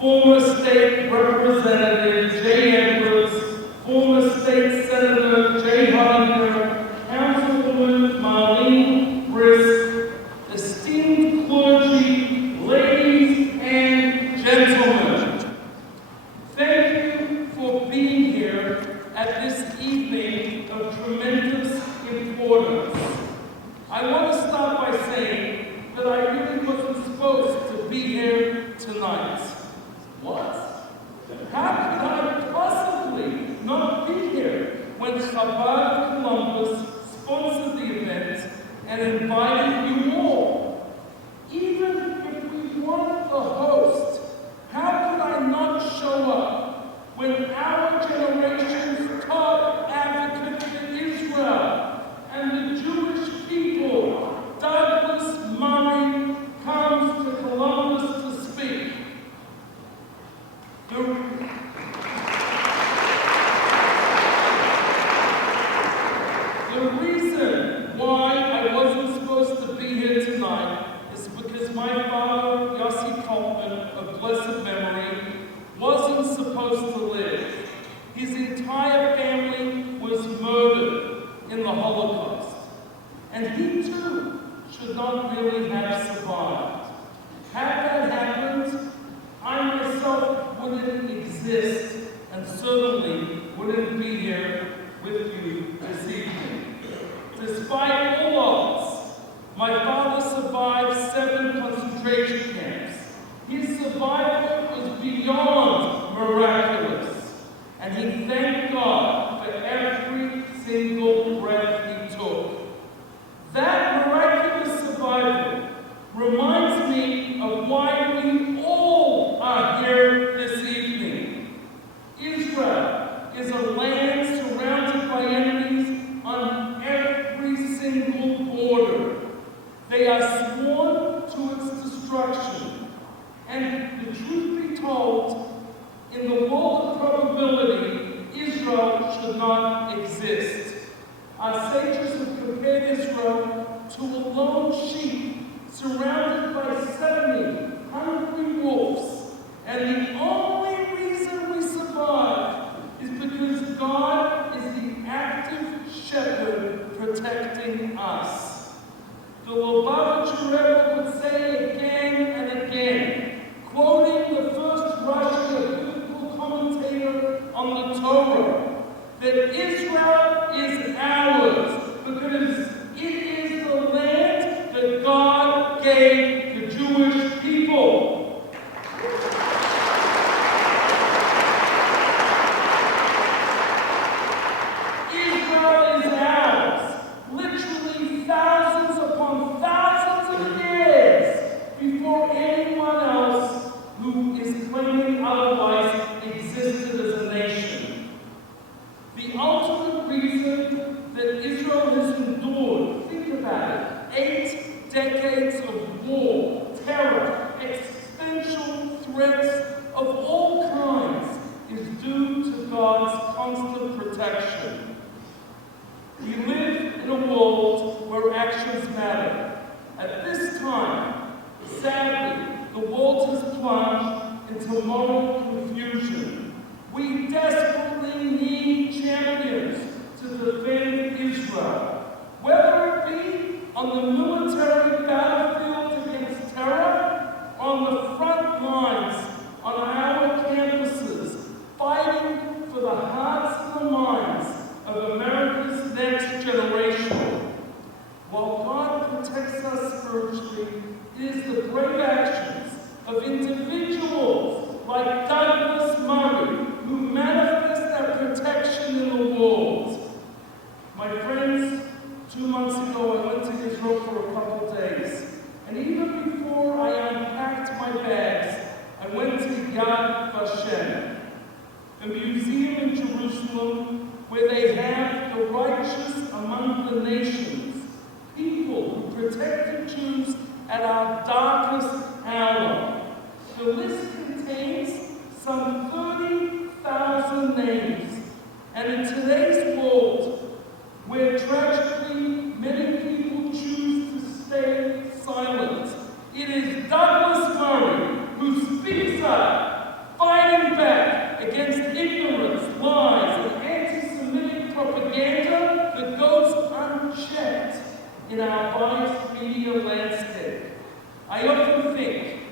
former State Representative Jay Edwards, former State Senator Jay Hunter, Councilwoman Marlene Brisk, esteemed clergy, ladies and gentlemen. Thank you for being here at this evening of tremendous importance. I want to start by saying that I really wasn't supposed to be here tonight. What? How could I possibly not be here when Chabad Columbus sponsored the event and invited you all? Even if we weren't the host, how could I not show up when our generation's top advocate for Israel and the Jewish people, Douglas Murray, comes to Columbus to speak? The reason why I wasn't supposed to be here tonight is because my father, Yossi Kaufman, of blessed memory, wasn't supposed to live. His entire family was murdered in the Holocaust. And he too should not really have survived. Had that happened, I myself wouldn't exist and certainly wouldn't be here with you this evening. Despite all odds, my father survived 7 concentration camps. His survival was beyond miraculous, and he thanked God for every single breath he took. That miraculous survival reminds me of why we all are here this evening. Israel is a land surrounded by enemies on every single border. They are sworn to its destruction. And the truth be told, in the world of probability, Israel should not exist. Our sages have compared Israel to a lone sheep surrounded by 70 hungry wolves. And the only reason we survive is because God is the active shepherd protecting us. The Lubavitcher Rebbe would say again and again, quoting the first Russian biblical commentator on the Torah, that Israel is ours because it is the land that God gave the Jewish people. Israel is ours, literally thousands upon thousands of years before anyone else who is claiming otherwise existed as a nation. The ultimate reason that Israel has endured, think about it, 8 decades of war, terror, existential threats of all kinds, is due to God's constant protection. We live in a world where actions matter. At this time, sadly, the world has plunged into moral confusion. We desperately need champions to defend Israel, whether it be on the military battlefield against terror, or on the front lines on our campuses, fighting for the hearts and the minds of America's next generation. While God protects us spiritually, it is the brave actions of individuals like Douglas Murray who manifest that protection in the world. My friends, 2 months ago I went to Israel for a couple days, and even before I unpacked my bags, I went to Yad Vashem, a museum in Jerusalem where they have the righteous among the nations, people who protected Jews at our darkest hour. The list contains some 30,000 names, and in today's world, where tragically many people choose to stay silent, it is Douglas Murray who speaks up in our biased media landscape. I often think,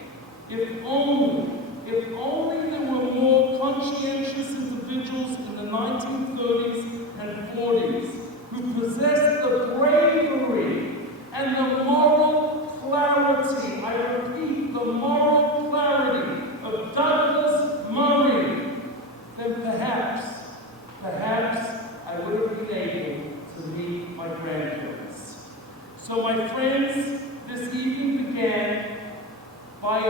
if only there were more conscientious individuals in the 1930s and 40s who possessed the bravery and the moral clarity, I repeat, the moral clarity of Douglas Murray, then perhaps I would have been able to meet my grandparents. So my friends, this evening began by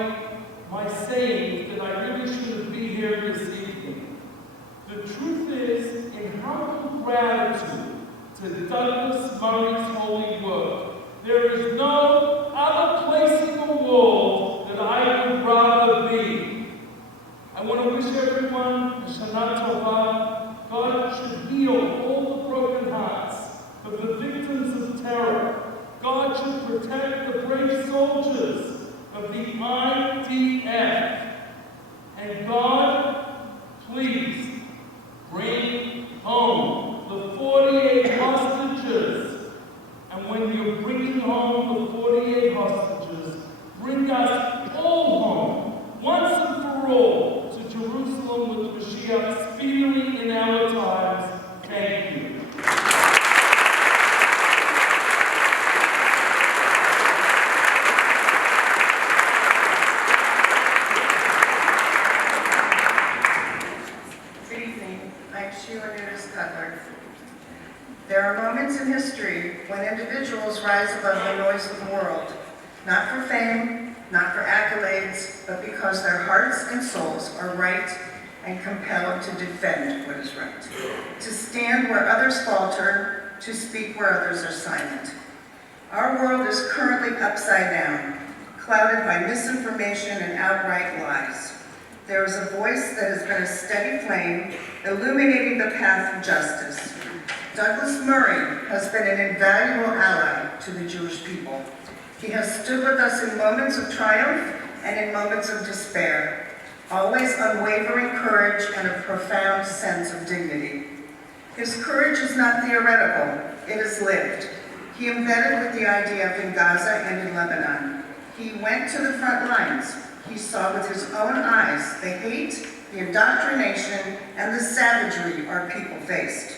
my saying that I really shouldn't be here this evening. The truth is, in humble gratitude to Douglas Murray's holy work, there is no other place in the world that I would rather be. I want to wish everyone a Shana Tova. God should heal all the broken hearts of the victims of terror. God should protect the brave soldiers of the IDF. And God, please bring home the 48 hostages. And when you're bringing home the 48 hostages, bring us all home, once and for all, to Jerusalem with Mashiach speedily in our times. Thank you. There are moments in history when individuals rise above the noise of the world, not for fame, not for accolades, but because their hearts and souls are right and compelled to defend what is right, to stand where others falter, to speak where others are silent. Our world is currently upside down, clouded by misinformation and outright lies. There is a voice that has been a steady flame, illuminating the path of justice. Douglas Murray has been an invaluable ally to the Jewish people. He has stood with us in moments of triumph and in moments of despair, always unwavering courage and a profound sense of dignity. His courage is not theoretical, it is lived. He embedded with the IDF in Gaza and in Lebanon. He went to the front lines. He saw with his own eyes the hate, the indoctrination, and the savagery our people faced.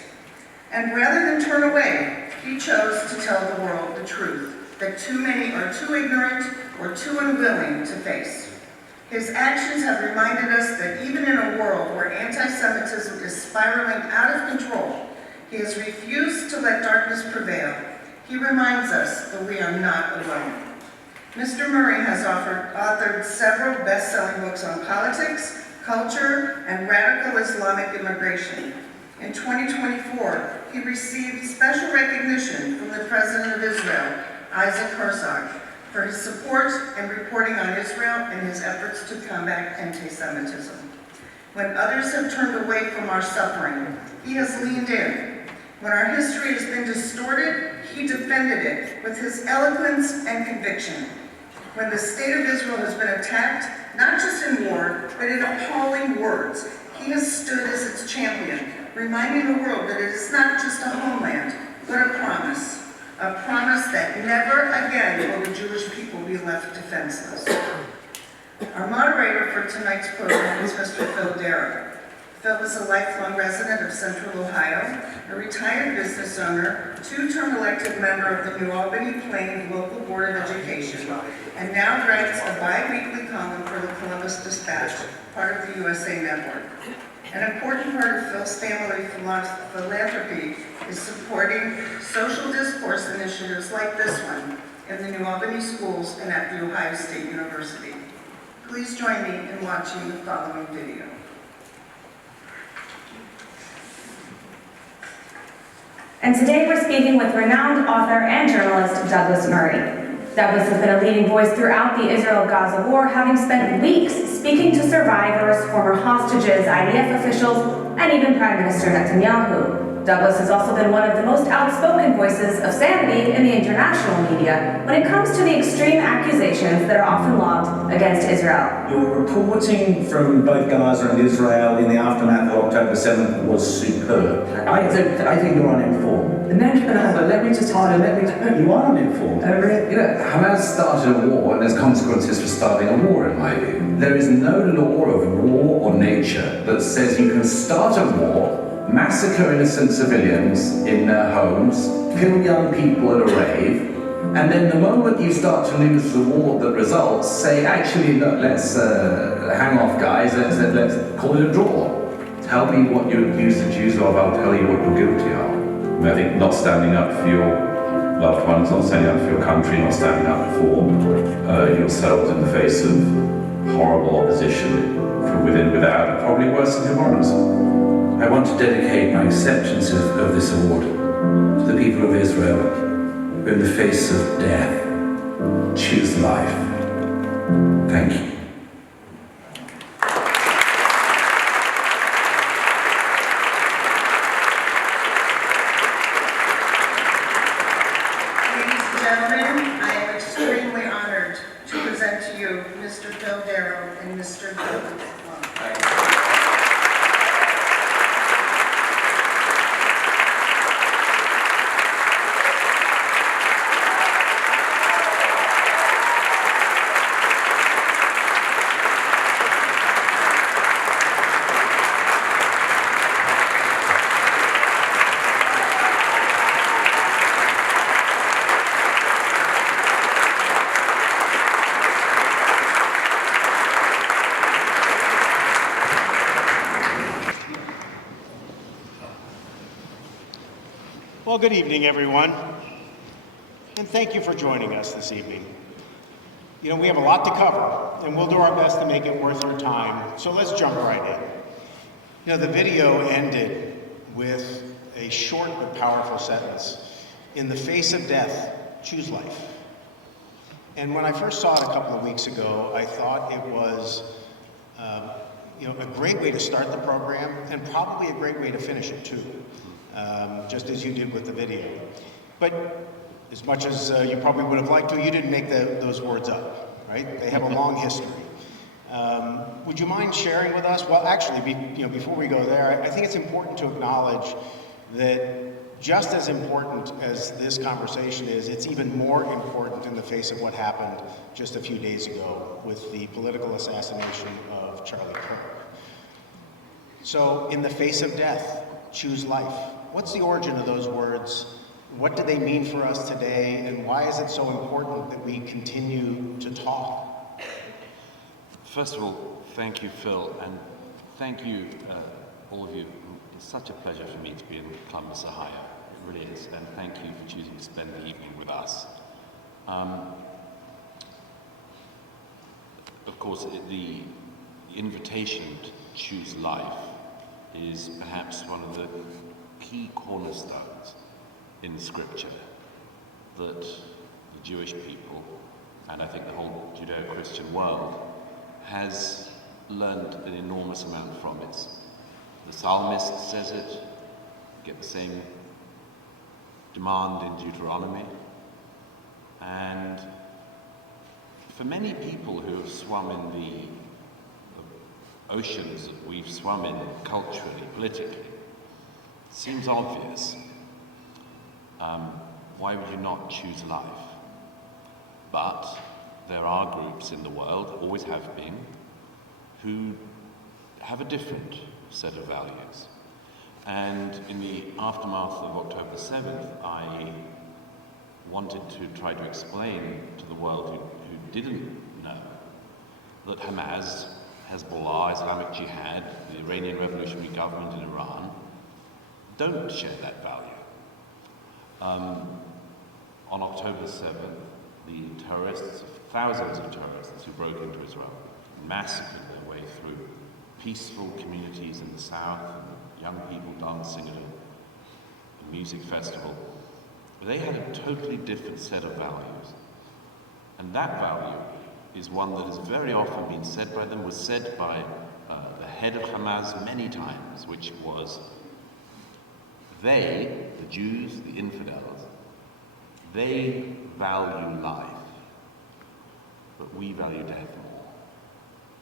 And rather than turn away, he chose to tell the world the truth, that too many are too ignorant or too unwilling to face. His actions have reminded us that even in a world where anti-Semitism is spiraling out of control, he has refused to let darkness prevail. He reminds us that we are not alone. Mr. Murray has authored several best-selling books on politics, culture, and radical Islamic immigration. In 2024, he received special recognition from the President of Israel, Isaac Herzog, for his support and reporting on Israel and his efforts to combat anti-Semitism. When others have turned away from our suffering, he has leaned in. When our history has been distorted, he defended it with his eloquence and conviction. When the state of Israel has been attacked, not just in war, but in appalling words, he has stood as its champion, reminding the world that it is not just a homeland, but a promise that never again will the Jewish people be left defenseless. Our moderator for tonight's program is Mr. Phil Derrow. Phil is a lifelong resident of Central Ohio, a retired business owner, two-term elected member of the New Albany Plain Local Board of Education, and now writes a bi-weekly column for the Columbus Dispatch, part of the USA Network. An important part of Phil's family philanthropy is supporting social discourse initiatives like this one in the New Albany schools and at the Ohio State University. Please join me in watching the following video. And today we're speaking with renowned author and journalist Douglas Murray. Douglas has been a leading voice throughout the Israel-Gaza war, having spent weeks speaking to survivors, former hostages, IDF officials, and even Prime Minister Netanyahu. Douglas has also been one of the most outspoken voices of sanity in the international media when it comes to the extreme accusations that are often lobbed against Israel. Your reporting from both Gaza and Israel in the aftermath of October 7th was superb. I think you're uninformed. But let me just harder, You are uninformed. Hamas started a war, and there's consequences for starting a war, in my view. There is no law of war or nature that says you can start a war, massacre innocent civilians in their homes, kill young people at a rave, and then the moment you start to lose the war that results, say, actually, look, let's hang off, guys, let's call it a draw. Tell me what you accuse the Jews of, I'll tell you what you're guilty of. I think not standing up for your loved ones, not standing up for your country, not standing up for yourselves in the face of horrible opposition from within and without, are probably worse than your morals. I want to dedicate my acceptance of this award to the people of Israel who, in the face of death, choose life. Thank you. Ladies and gentlemen, I am extremely honored to present to you Mr. Derrow and Mr. Derrow. Well, good evening, everyone, and thank you for joining us this evening. You know, we have a lot to cover, and we'll do our best to make it worth your time, so let's jump right in. You know, the video ended with a short but powerful sentence. In the face of death, choose life. And when I first saw it a couple of weeks ago, I thought it was a great way to start the program, and probably a great way to finish it too. Just as you did with the video. But as much as you probably would have liked to, you didn't make those words up, right? They have a long history. Would you mind sharing with us? Well, actually, before we go there, I think it's important to acknowledge that just as important as this conversation is, it's even more important in the face of what happened just a few days ago with the political assassination of Charlie Kirk. So, in the face of death, choose life. What's the origin of those words? What do they mean for us today? And why is it so important that we continue to talk? First of all, thank you, Phil, and thank you, all of you. It's such a pleasure for me to be in Columbus, Ohio. It really is, and thank you for choosing to spend the evening with us. Of course, the invitation to choose life is perhaps one of the key cornerstones in Scripture that the Jewish people, and I think the whole Judeo-Christian world, has learned an enormous amount from it. The psalmist says it, get the same demand in Deuteronomy, and for many people who have swum in the oceans that we've swum in culturally, politically, it seems obvious. Why would you not choose life? But there are groups in the world, always have been, who have a different set of values. And in the aftermath of October 7th, I wanted to try to explain to the world who didn't know that Hamas, Hezbollah, Islamic Jihad, the Iranian Revolutionary Government in Iran, don't share that value. On October 7th, the terrorists, thousands of terrorists who broke into Israel, massacred their way through peaceful communities in the south, and young people dancing at a music festival. They had a totally different set of values. And that value is one that has very often been said by them, was said by the head of Hamas many times, which was They, the Jews, the infidels, they value life, but we value death more.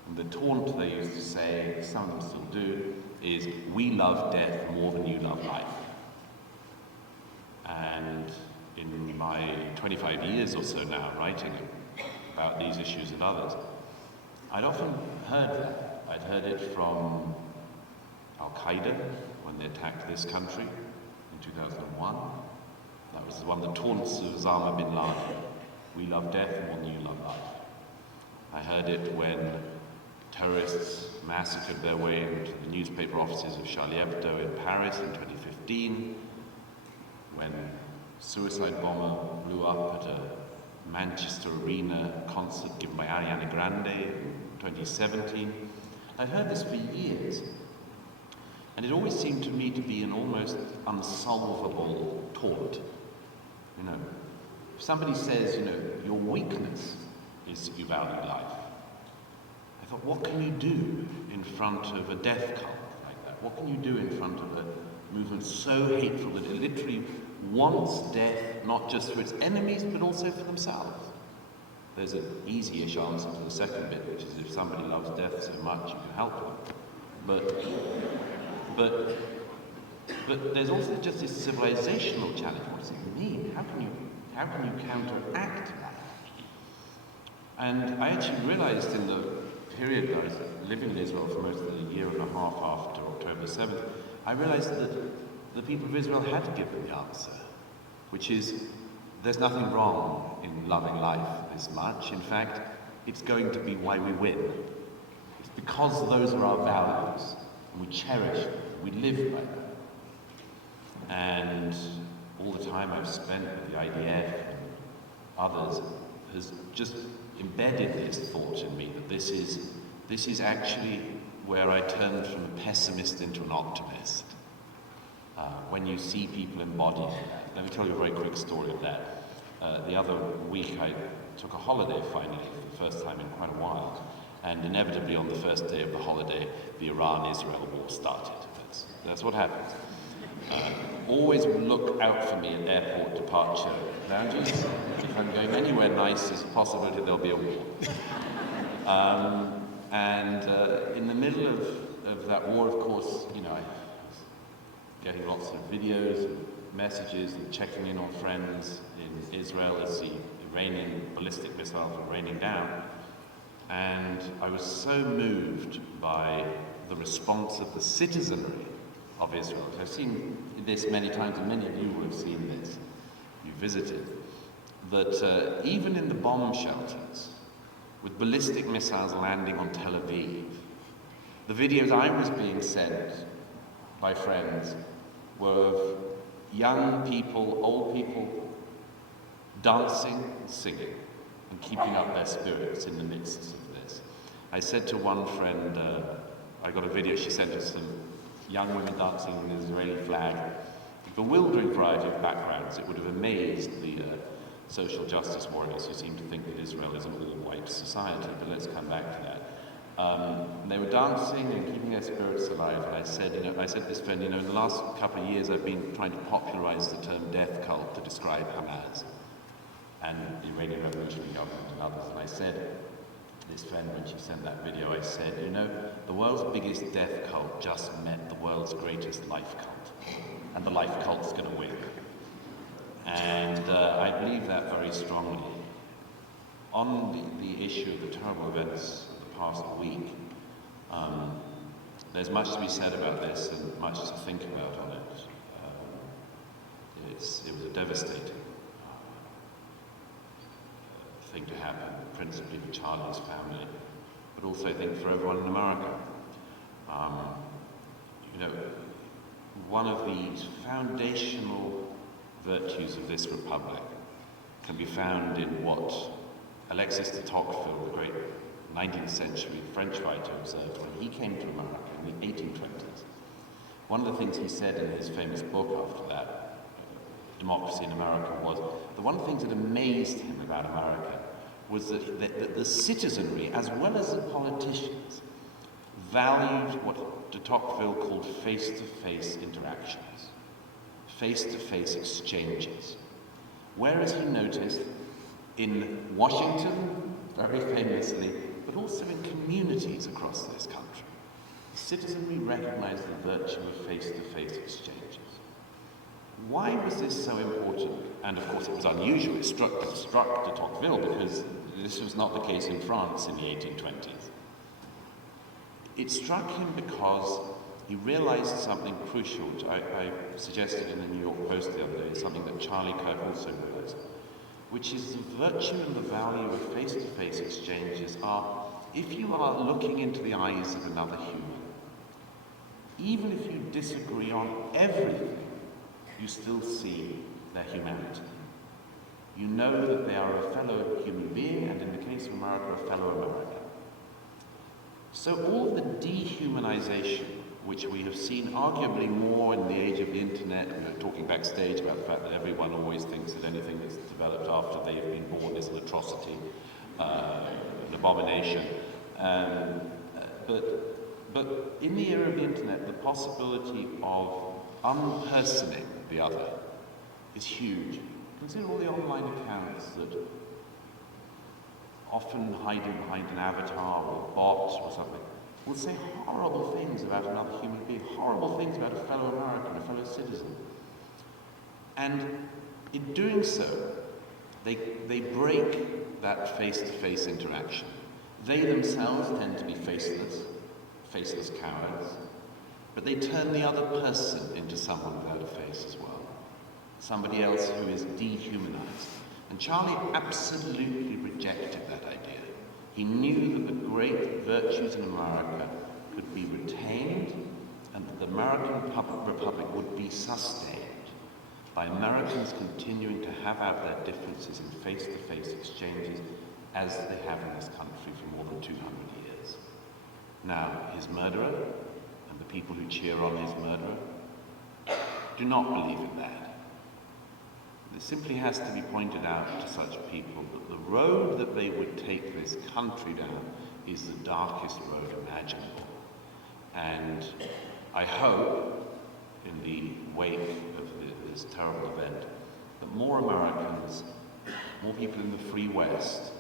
And the taunt they used to say, some of them still do, is we love death more than you love life. And in my 25 years or so now writing about these issues and others, I'd often heard that. I'd heard it from Al-Qaeda when they attacked this country in 2001. That was the one that taunts Osama bin Laden. We love death more than you love life. I heard it when terrorists massacred their way into the newspaper offices of Charlie Hebdo in Paris in 2015, when a suicide bomber blew up at a Manchester Arena concert given by Ariana Grande in 2017. I'd heard this for years, and it always seemed to me to be an almost unsolvable taunt. You know, if somebody says, you know, your weakness is that you value life, I thought, what can you do in front of a death cult like that? What can you do in front of a movement so hateful that it literally wants death not just for its enemies, but also for themselves? There's an easy-ish answer to the second bit, which is if somebody loves death so much, you can help them. But there's also just this civilizational challenge. What does it mean? How can you counteract that? And I actually realized in the period that I was living in Israel for most of the year and a half after October 7th, I realized that the people of Israel had given the answer, which is there's nothing wrong in loving life this much. In fact, it's going to be why we win. It's because those are our values, and we cherish them, we live by them. And all the time I've spent with the IDF and others has just embedded this thought in me that this is actually where I turned from a pessimist into an optimist. When you see people embodied that. Let me tell you a very quick story of that. The other week I took a holiday finally for the first time in quite a while, and inevitably on the first day of the holiday the Iran-Israel war started. That's what happens. Always look out for me at airport departure lounges. If I'm going anywhere nice, there's a possibility there'll be a war. In the middle of that war, of course, you know, I was getting lots of videos and messages and checking in on friends in Israel as the Iranian ballistic missiles were raining down. And I was so moved by the response of the citizenry of Israel. I've seen this many times, and many of you will have seen this. You visited. That even in the bomb shelters, with ballistic missiles landing on Tel Aviv, the videos I was being sent by friends were of young people, old people, dancing and singing and keeping up their spirits in the midst of this. I said to one friend, I got a video, she sent us some young women dancing in the Israeli flag, a bewildering variety of backgrounds. It would have amazed the social justice warriors who seem to think that Israel is an all-white society, but let's come back to that. They were dancing and keeping their spirits alive, and I said to this friend, in the last couple of years I've been trying to popularize the term death cult to describe Hamas and the Iranian Revolutionary Government and others, and I said to this friend when she sent that video, I said, the world's biggest death cult just met the world's greatest life cult, and the life cult's going to win. And I believe that very strongly. On the issue of the terrible events of the past week, there's much to be said about this and much to think about on it. It was a devastating thing to happen, principally for Charlie's family, but also I think for everyone in America. One of the foundational virtues of this republic can be found in what Alexis de Tocqueville, the great 19th century French writer, observed when he came to America in the 1820s. One of the things he said in his famous book after that, Democracy in America, was the one of the things that amazed him about America was that the citizenry, as well as the politicians, valued what de Tocqueville called face-to-face interactions. face-to-face exchanges. Where has he noticed? In Washington, very famously, but also in communities across this country. The citizenry recognized the virtue of face-to-face exchanges. Why was this so important? And of course it was unusual. It struck de Tocqueville because this was not the case in France in the 1820s. It struck him because he realized something crucial, which I suggested in the New York Post the other day, something that Charlie Kirk also realized, which is the virtue and the value of face-to-face exchanges are, if you are looking into the eyes of another human, even if you disagree on everything, you still see their humanity. You know that they are a fellow human being, and in the case of America, a fellow American. So all the dehumanization, which we have seen arguably more in the age of the internet, we were talking backstage about the fact that everyone always thinks that anything that's developed after they have been born is an atrocity, an abomination. But in the era of the internet, the possibility of unpersoning the other is huge. Consider all the online accounts that often hiding behind an avatar or a bot or something will say horrible things about another human being, horrible things about a fellow American, a fellow citizen. And in doing so, they break that face-to-face interaction. They themselves tend to be faceless cowards, but they turn the other person into someone without a face as well. Somebody else who is dehumanized. And Charlie absolutely rejected that idea. He knew that the great virtues in America could be retained and that the American Republic would be sustained by Americans continuing to have out their differences in face-to-face exchanges as they have in this country for more than 200 years. Now, his murderer and the people who cheer on his murderer do not believe in that. It simply has to be pointed out to such people that the road that they would take this country down is the darkest road imaginable. And I hope, in the wake of this terrible event, that more Americans, more people in the free West,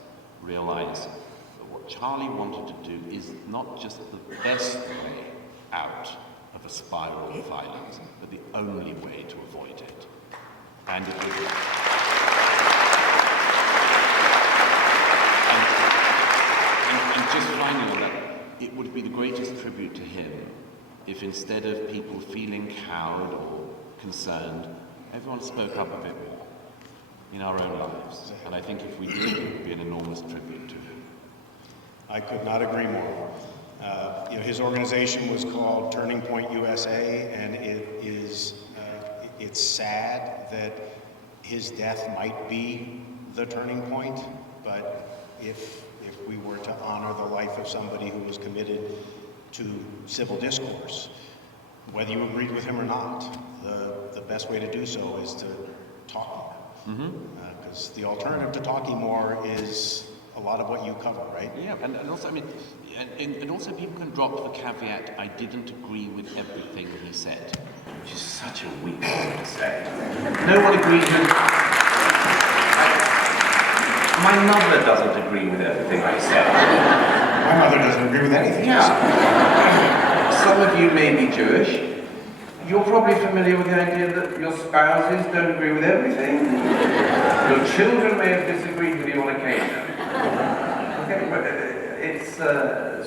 realize that what Charlie wanted to do is not just the best way out of a spiral of violence, but the only way to avoid it. And it would, and just finally on that, it would be the greatest tribute to him if instead of people feeling cowed or concerned, everyone spoke up a bit more in our own lives. And I think if we did, it would be an enormous tribute to him. I could not agree more. His organization was called Turning Point USA, and it's sad that his death might be the turning point, but if we were to honor the life of somebody who was committed to civil discourse, whether you agreed with him or not, the best way to do so is to talk more. Because the alternative to talking more is a lot of what you cover, right? Yeah, and also, I mean, and also people can drop the caveat, I didn't agree with everything he said, which is such a weak thing to say. No one agrees with... My mother doesn't agree with everything I said. My mother doesn't agree with anything. Yeah. Some of you may be Jewish. You're probably familiar with the idea that your spouses don't agree with everything. Your children may have disagreed with you on occasion. Okay, but it's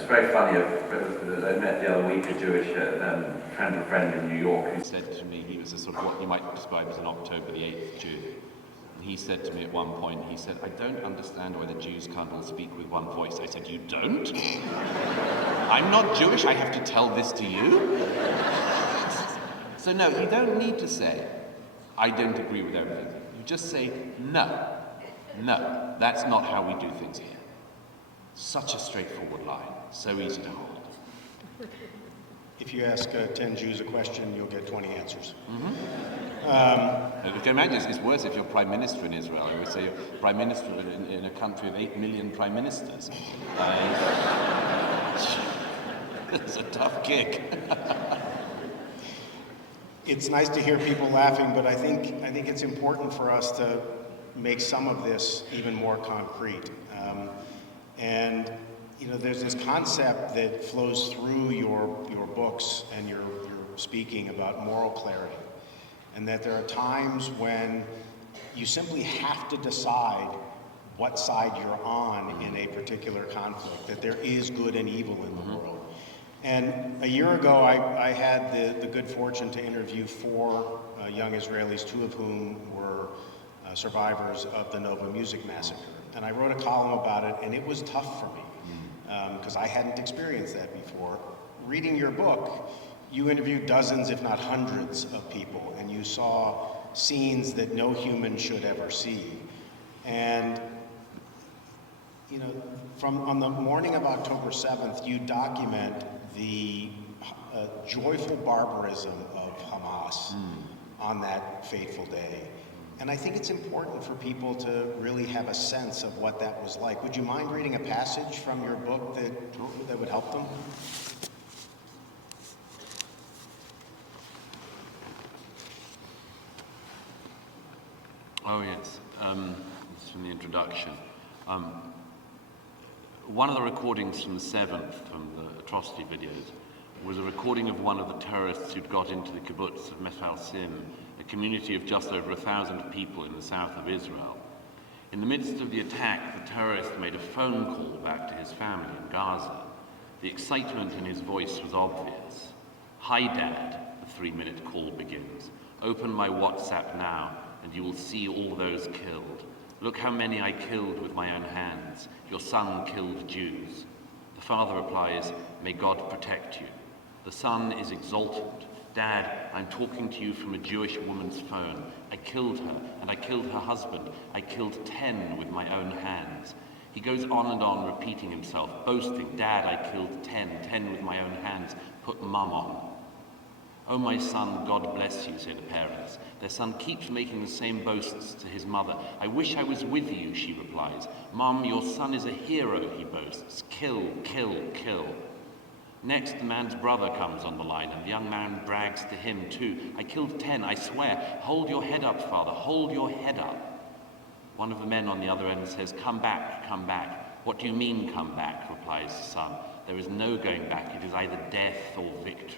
very funny. I met the other week a Jewish friend in New York who said to me, he was a sort of what you might describe as an October the 8th Jew. And he said to me at one point, he said, I don't understand why the Jews can't all speak with one voice. I said, you don't? I'm not Jewish, I have to tell this to you? So no, you don't need to say, I don't agree with everything. You just say, no, that's not how we do things here. Such a straightforward line, so easy to hold. If you ask 10 Jews a question, you'll get 20 answers. You can imagine it's worse if you're Prime Minister in Israel. I would say you're Prime Minister in a country of 8 million Prime Ministers. It's a tough gig. it's nice to hear people laughing, but I think it's important for us to make some of this even more concrete. And you know, there's this concept that flows through your books and your speaking about moral clarity, and that there are times when you simply have to decide what side you're on in a particular conflict, that there is good and evil in the world. And a year ago, I had the good fortune to interview 4 young Israelis, 2 of whom were survivors of the Nova Music Massacre. And I wrote a column about it, and it was tough for me, because I hadn't experienced that before. Reading your book, you interviewed dozens, if not hundreds, of people, and you saw scenes that no human should ever see. And you know, on the morning of October 7th, you document the joyful barbarism of Hamas on that fateful day. And I think it's important for people to really have a sense of what that was like. Would you mind reading a passage from your book that would help them? Oh, yes. This is from the introduction. One of the recordings from the 7th, from the atrocity videos, was a recording of one of the terrorists who'd got into the kibbutz of Mefal Sim, a community of just over 1,000 people in the south of Israel. In the midst of the attack, the terrorist made a phone call back to his family in Gaza. The excitement in his voice was obvious. "Hi, Dad," the 3-minute call begins. "Open my WhatsApp now, and you will see all those killed. Look how many I killed with my own hands. Your son killed Jews." The father replies, "May God protect you." The son is exultant. "Dad, I'm talking to you from a Jewish woman's phone. I killed her, and I killed her husband. I killed 10 with my own hands." He goes on and on, repeating himself, boasting, "Dad, I killed 10 with my own hands. Put Mum on." "Oh, my son, God bless you," say the parents. Their son keeps making the same boasts to his mother. "I wish I was with you," she replies. "Mom, your son is a hero," he boasts. "Kill, kill, kill." Next, the man's brother comes on the line, and the young man brags to him too. "I killed 10, I swear. Hold your head up, father, hold your head up." One of the men on the other end says, "Come back, come back." "What do you mean, come back?" replies the son. "There is no going back. It is either death or victory."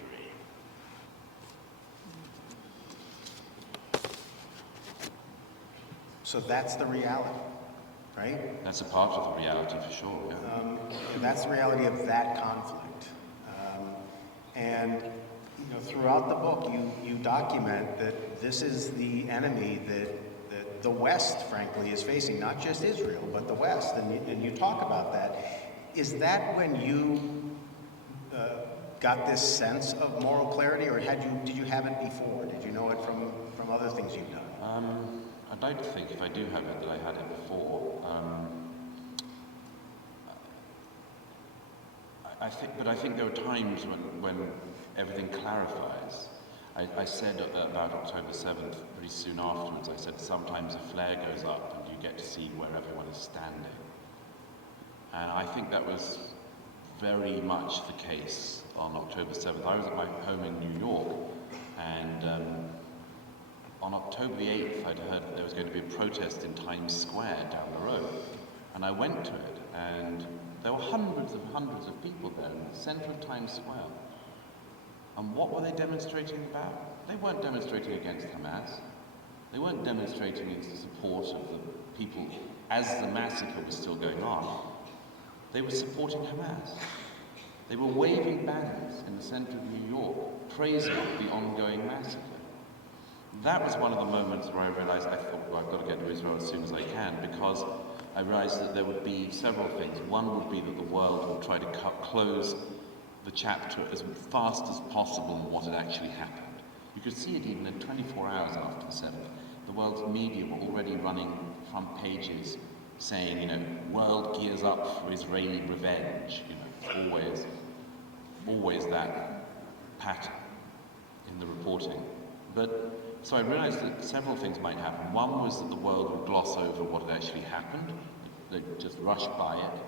So that's the reality, right? That's a part of the reality for sure, yeah. That's the reality of that conflict. And you know, throughout the book, you document that this is the enemy that the West, frankly, is facing, not just Israel, but the West, and you talk about that. Is that when you got this sense of moral clarity, or did you have it before? Did you know it from other things you've done? I'd like to think, if I do have it, that I had it before. I think there are times when everything clarifies. I said about October 7th, pretty soon afterwards, I said sometimes a flare goes up and you get to see where everyone is standing. And I think that was very much the case on October 7th. I was at my home in New York, and on October the 8th, I'd heard that there was going to be a protest in Times Square down the road. And I went to it, and there were hundreds of people there in the center of Times Square. And what were they demonstrating about? They weren't demonstrating against Hamas. They weren't demonstrating in support of the people as the massacre was still going on. They were supporting Hamas. They were waving banners in the center of New York, praising the ongoing massacre. That was one of the moments where I realized, I thought, well, I've got to get to Israel as soon as I can, because I realized that there would be several things. One would be that the world would try to close the chapter as fast as possible on what had actually happened. You could see it even in 24 hours after the 7th. The world's media were already running front pages saying, you know, world gears up for Israeli revenge. You know, always that pattern in the reporting. But so I realized that several things might happen. One was that the world would gloss over what had actually happened. They'd just rush by it.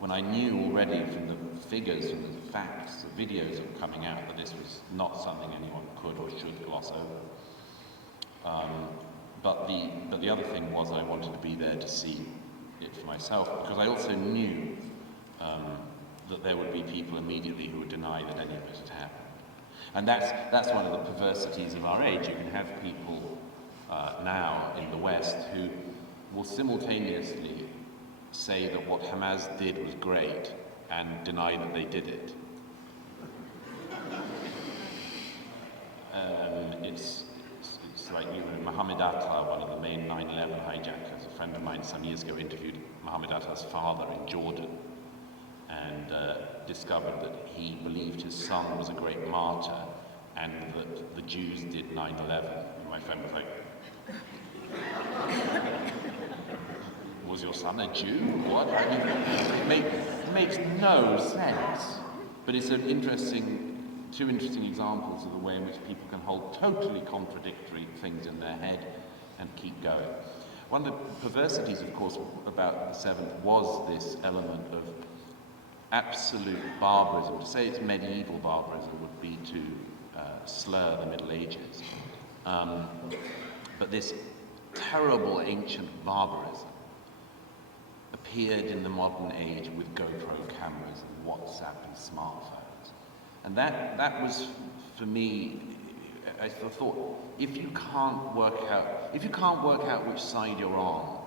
when I knew already from the figures, from the facts, the videos that were coming out, that this was not something anyone could or should gloss over. But the other thing was I wanted to be there to see it for myself, because I also knew that there would be people immediately who would deny that any of it had happened. And that's one of the perversities of our age. You can have people now in the West who will simultaneously say that what Hamas did was great and deny that they did it. It's like, you know, Mohammed Atta, one of the main 9/11 hijackers, a friend of mine some years ago interviewed Mohammed Atta's father in Jordan and discovered that he believed his son was a great martyr and that the Jews did 9/11. And my friend was like, was your son a Jew? What? I mean, it makes no sense. But it's two interesting examples of the way in which people can hold totally contradictory things in their head and keep going. One of the perversities, of course, about the 7th was this element of absolute barbarism. To say it's medieval barbarism would be to slur the Middle Ages. But this terrible ancient barbarism appeared in the modern age with GoPro cameras and WhatsApp and smartphones. And that was, for me, I thought, if you can't work out which side you're on,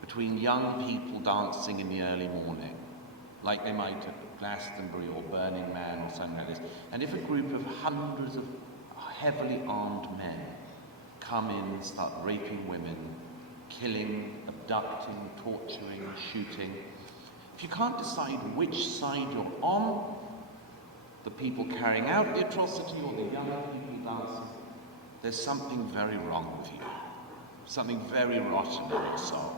between young people dancing in the early morning, like they might at Glastonbury or Burning Man or something like this, and if a group of hundreds of heavily armed men come in and start raping women, killing, abducting, torturing, shooting, if you can't decide which side you're on, the people carrying out the atrocity or the young people dancing, there's something very wrong with you. Something very rotten in your soul.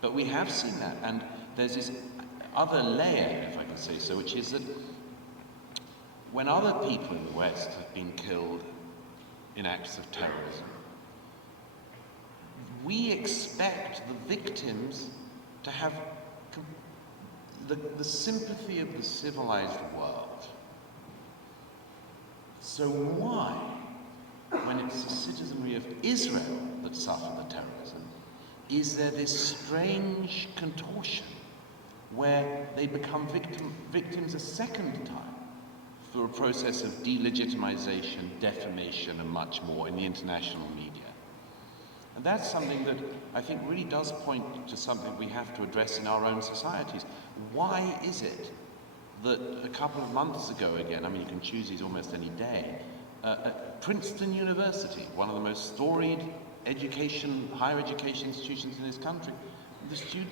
But we have seen that, and there's this other layer, if I can say so, which is that when other people in the West have been killed in acts of terrorism, we expect the victims to have the sympathy of the civilized world. So why, when it's the citizenry of Israel that suffer the terrorism, is there this strange contortion where they become victims a second time through a process of delegitimization, defamation, and much more in the international media? And that's something that I think really does point to something we have to address in our own societies. Why is it that a couple of months ago again, I mean, you can choose these almost any day, at Princeton University, one of the most storied higher education institutions in this country,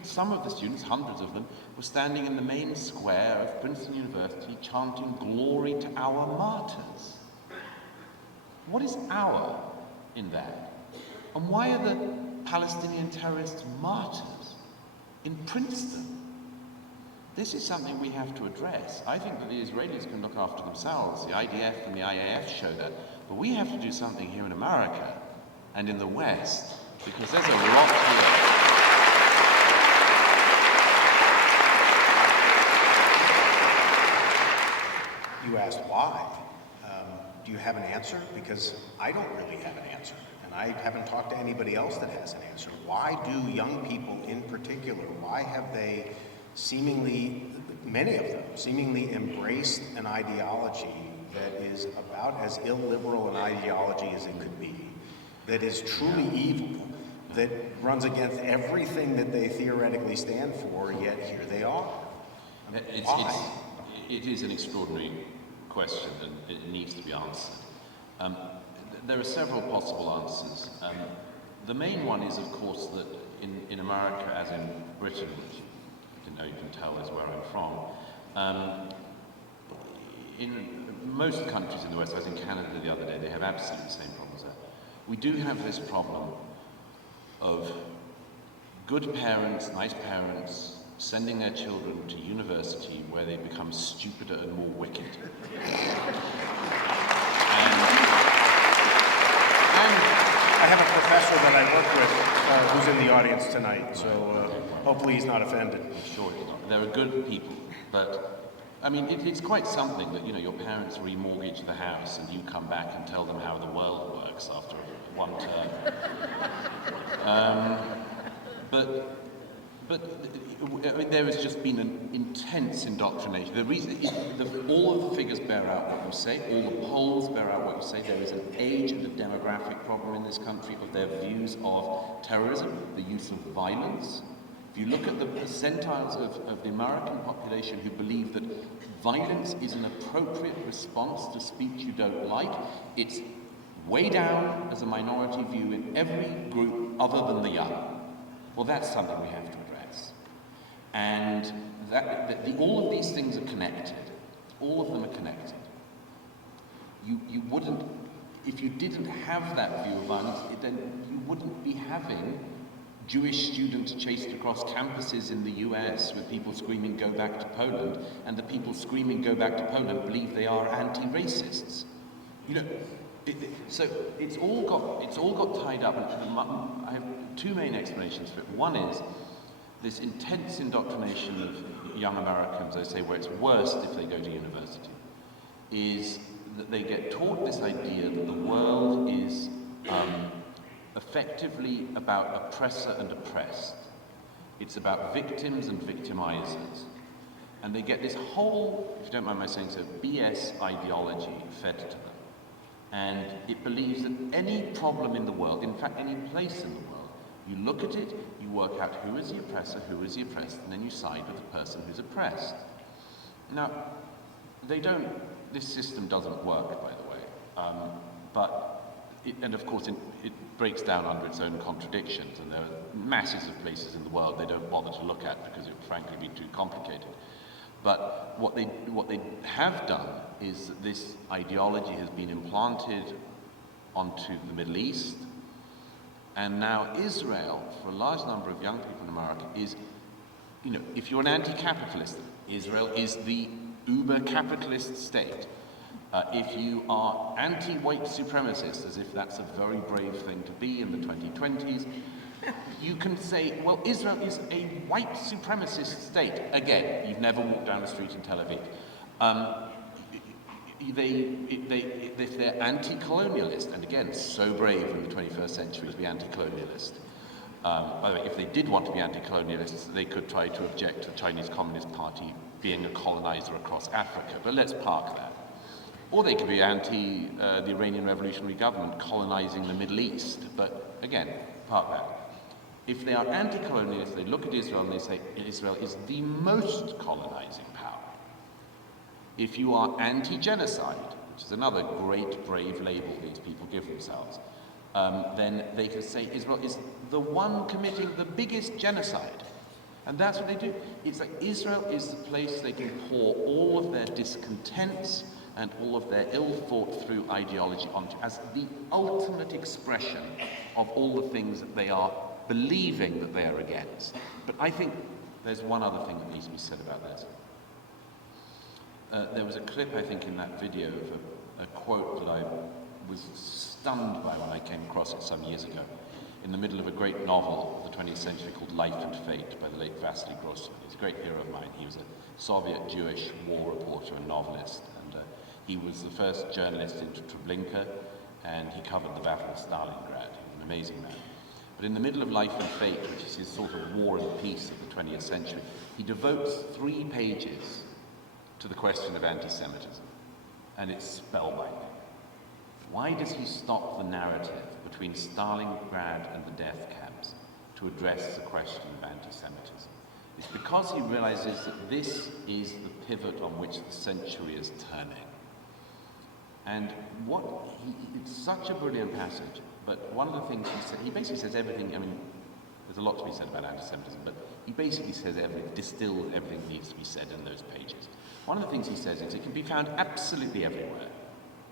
some of the students, hundreds of them, were standing in the main square of Princeton University chanting "Glory to our martyrs." What is "our" in that? And why are the Palestinian terrorists martyrs in Princeton? This is something we have to address. I think that the Israelis can look after themselves. The IDF and the IAF show that. But we have to do something here in America and in the West, because there's a lot here. You asked why. Do you have an answer? Because I don't really have an answer. And I haven't talked to anybody else that has an answer. Why do young people in particular, why have they many of them, seemingly embraced an ideology that is about as illiberal an ideology as it could be, that is truly evil, that runs against everything that they theoretically stand for, yet here they are? It is an extraordinary question, and it needs to be answered. There are several possible answers. The main one is, of course, that in America, as in Britain, which you can tell is where I'm from, in most countries in the West, I was in Canada the other day, they have absolutely the same problems there. We do have this problem of good parents, nice parents, sending their children to university where they become stupider and more wicked. And I have a professor professor that I work with who's in the audience tonight, so hopefully he's not offended. I'm sure it's not. They're good people, but I mean, it's quite something that, you know, your parents remortgage the house and you come back and tell them how the world works after one term. But I mean, there has just been an intense indoctrination. The reason, all of the figures bear out what you say, all the polls bear out what you say. There is an age and a demographic problem in this country of their views of terrorism, the use of violence. If you look at the percentiles of the American population who believe that violence is an appropriate response to speech you don't like, it's way down as a minority view in every group other than the young. Well, that's something we have to address. And all of these things are connected. All of them are connected. You wouldn't, if you didn't have that view of violence, then you wouldn't be having Jewish students chased across campuses in the US with people screaming, "Go back to Poland," and the people screaming, "Go back to Poland," believe they are anti-racists. You know, so it's all got tied up. And I have two main explanations for it. One is this intense indoctrination of young Americans, I say, where it's worst if they go to university, is that they get taught this idea that the world is effectively about oppressor and oppressed. It's about victims and victimizers. And they get this whole, if you don't mind my saying so, BS ideology fed to them. And it believes that any problem in the world, in fact any place in the world, you look at it, you work out who is the oppressor, who is the oppressed, and then you side with the person who's oppressed. Now, this system doesn't work, by the way, and of course it breaks down under its own contradictions, and there are masses of places in the world they don't bother to look at because it would frankly be too complicated. But what they have done is that this ideology has been implanted onto the Middle East, and now Israel, for a large number of young people in America, is, you know, if you're an anti-capitalist, Israel is the uber-capitalist state. If you are anti-white supremacist, as if that's a very brave thing to be in the 2020s, you can say, well, Israel is a white supremacist state. Again, you've never walked down the street in Tel Aviv. If they're anti-colonialist, and again, so brave in the 21st century to be anti-colonialist. By the way, if they did want to be anti-colonialists, they could try to object to the Chinese Communist Party being a colonizer across Africa, but let's park that. Or they could be anti the Iranian revolutionary government colonizing the Middle East, but again, park that. If they are anti-colonialists, they look at Israel and they say Israel is the most colonizing power. If you are anti-genocide, which is another great brave label these people give themselves, then they can say Israel is the one committing the biggest genocide. And that's what they do. It's like Israel is the place they can pour all of their discontents and all of their ill-thought-through ideology onto as the ultimate expression of all the things that they are believing that they are against. But I think there's one other thing that needs to be said about this. There was a clip, I think, in that video of a quote that I was stunned by when I came across it some years ago, in the middle of a great novel of the 20th century called Life and Fate by the late Vasily Grossman. He's a great hero of mine. He was a Soviet Jewish war reporter and novelist, and he was the first journalist into Treblinka, and he covered the Battle of Stalingrad. He was an amazing man. But in the middle of Life and Fate, which is his sort of war and peace of the 20th century, he devotes 3 pages to the question of anti-Semitism, and it's spellbinding. Why does he stop the narrative between Stalingrad and the death camps to address the question of anti-Semitism? It's because he realizes that this is the pivot on which the century is turning. And it's such a brilliant passage, but one of the things he said, he basically says everything, I mean, there's a lot to be said about anti-Semitism, but he basically says everything, distilled everything that needs to be said in those pages. One of the things he says is it can be found absolutely everywhere.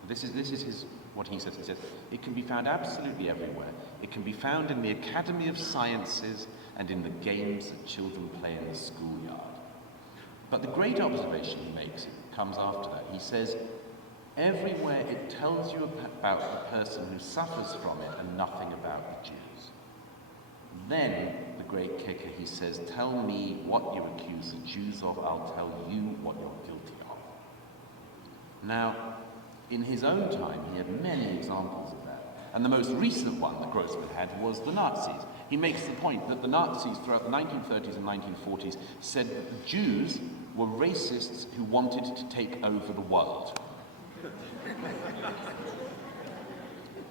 This is what he says. He says, it can be found absolutely everywhere. It can be found in the Academy of Sciences and in the games that children play in the schoolyard. But the great observation he makes comes after that. He says, Everywhere it tells you about the person who suffers from it and nothing about the Jews. Then, the great kicker, he says, tell me what you accuse the Jews of, I'll tell you what you're guilty of. Now, in his own time, he had many examples of that. And the most recent one that Grossman had was the Nazis. He makes the point that the Nazis throughout the 1930s and 1940s said that the Jews were racists who wanted to take over the world.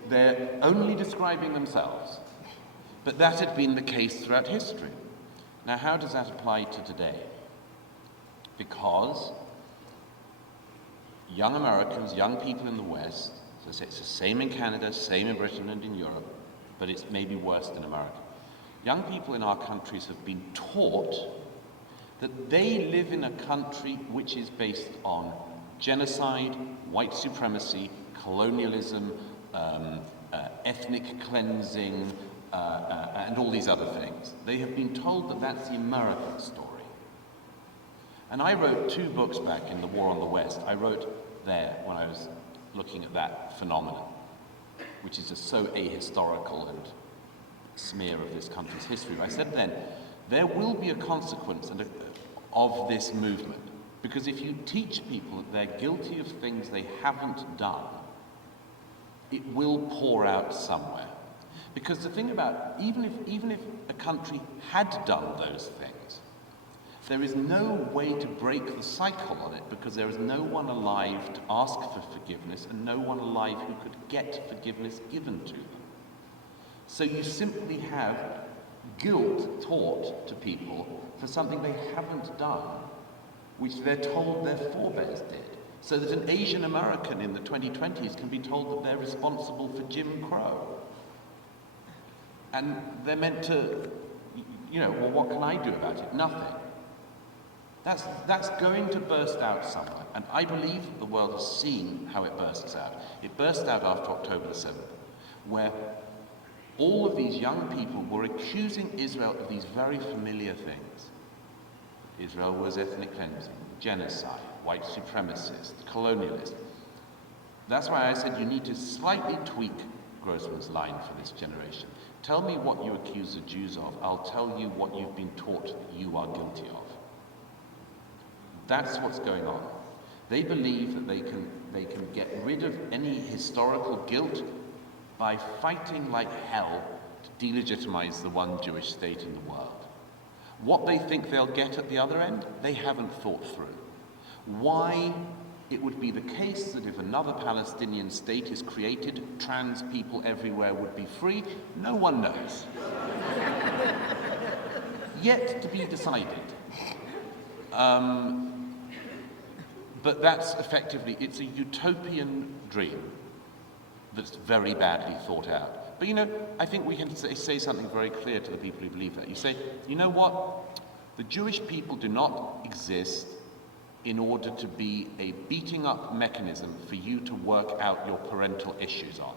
They're only describing themselves. But that had been the case throughout history. Now, how does that apply to today? Because young Americans, young people in the West, so it's the same in Canada, same in Britain and in Europe, but it's maybe worse in America. Young people in our countries have been taught that they live in a country which is based on genocide, white supremacy, colonialism, ethnic cleansing, and all these other things. They have been told that that's the American story. And I wrote 2 books back in The War on the West. I wrote there when I was looking at that phenomenon, which is just so ahistorical and smear of this country's history. But I said then, there will be a consequence of this movement, because if you teach people that they're guilty of things they haven't done, it will pour out somewhere. Because the thing about, even if a country had done those things, there is no way to break the cycle on it, because there is no one alive to ask for forgiveness and no one alive who could get forgiveness given to them. So you simply have guilt taught to people for something they haven't done, which they're told their forebears did. So that an Asian American in the 2020s can be told that they're responsible for Jim Crow. And they're meant to, well, what can I do about it? Nothing. That's going to burst out somewhere. And I believe that the world has seen how it bursts out. It burst out after October the 7th, where all of these young people were accusing Israel of these very familiar things. Israel was ethnic cleansing, genocide, white supremacist, colonialist. That's why I said you need to slightly tweak Grossman's line for this generation. Tell me what you accuse the Jews of, I'll tell you what you've been taught that you are guilty of. That's what's going on. They believe that they can get rid of any historical guilt by fighting like hell to delegitimize the one Jewish state in the world. What they think they'll get at the other end, they haven't thought through. Why it would be the case that if another Palestinian state is created, trans people everywhere would be free, no one knows. Yet to be decided. But that's effectively, it's a utopian dream that's very badly thought out. But I think we can say something very clear to the people who believe that. You say, you know what? The Jewish people do not exist in order to be a beating up mechanism for you to work out your parental issues on.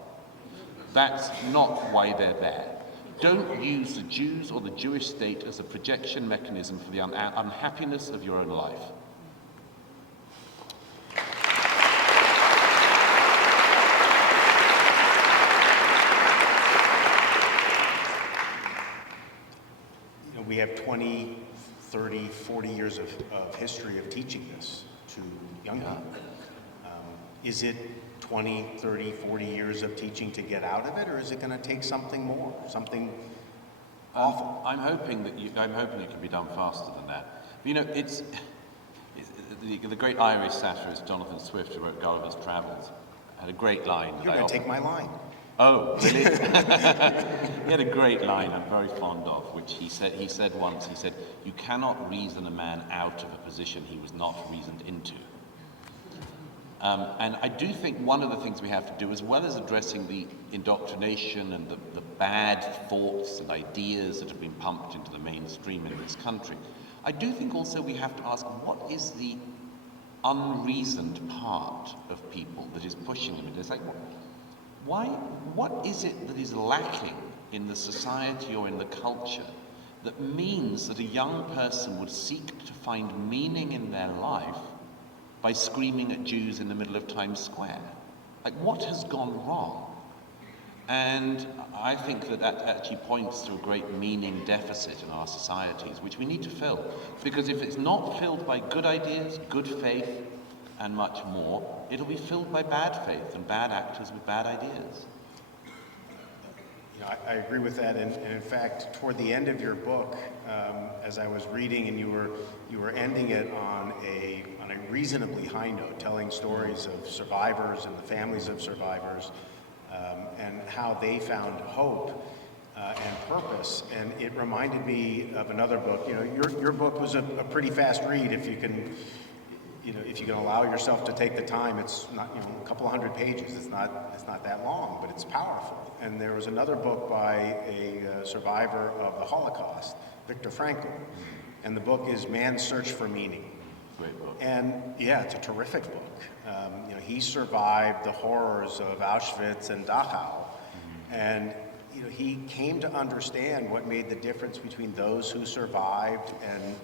That's not why they're there. Don't use the Jews or the Jewish state as a projection mechanism for the unhappiness of your own life. We have 20, 30, 40 years of history of teaching this to young people. Is it 20, 30, 40 years of teaching to get out of it, or is it going to take something more, something awful? I'm hoping it can be done faster than that. But, it's the great Irish satirist Jonathan Swift, who wrote Gulliver's Travels, had a great line. You're going to take my line. Oh, really? He had a great line I'm very fond of, which he said once, you cannot reason a man out of a position he was not reasoned into. And I do think one of the things we have to do, as well as addressing the indoctrination and the bad thoughts and ideas that have been pumped into the mainstream in this country, I do think also we have to ask, what is the unreasoned part of people that is pushing them? It's like, what is it that is lacking in the society or in the culture that means that a young person would seek to find meaning in their life by screaming at Jews in the middle of Times Square? Like, what has gone wrong? And I think that that actually points to a great meaning deficit in our societies, which we need to fill. Because if it's not filled by good ideas, good faith, and much more, it'll be filled by bad faith and bad actors with bad ideas. I agree with that, and in fact, toward the end of your book, as I was reading, and you were ending it on a reasonably high note, telling stories of survivors and the families of survivors, and how they found hope and purpose. And it reminded me of another book. Your book was a pretty fast read if you can. If you can allow yourself to take the time. It's not, a couple of hundred pages. It's not that long, but it's powerful. And there was another book by a survivor of the Holocaust, Viktor Frankl, and the book is Man's Search for Meaning. Great book. And yeah, it's a terrific book. He survived the horrors of Auschwitz and Dachau, and he came to understand what made the difference between those who survived and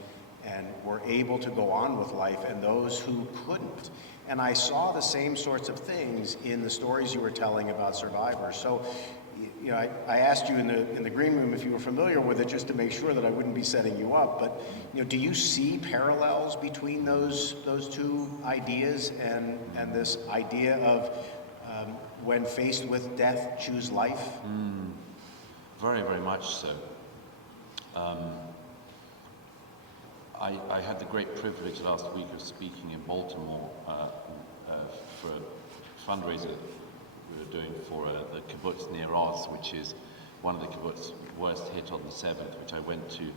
were able to go on with life and those who couldn't. And I saw the same sorts of things in the stories you were telling about survivors. So, I asked you in the green room if you were familiar with it, just to make sure that I wouldn't be setting you up. But do you see parallels between those two ideas and this idea of when faced with death, choose life? Very, very much so. I had the great privilege last week of speaking in Baltimore for a fundraiser we were doing for the kibbutz near Oz, which is one of the kibbutz worst hit on the 7th, which I went to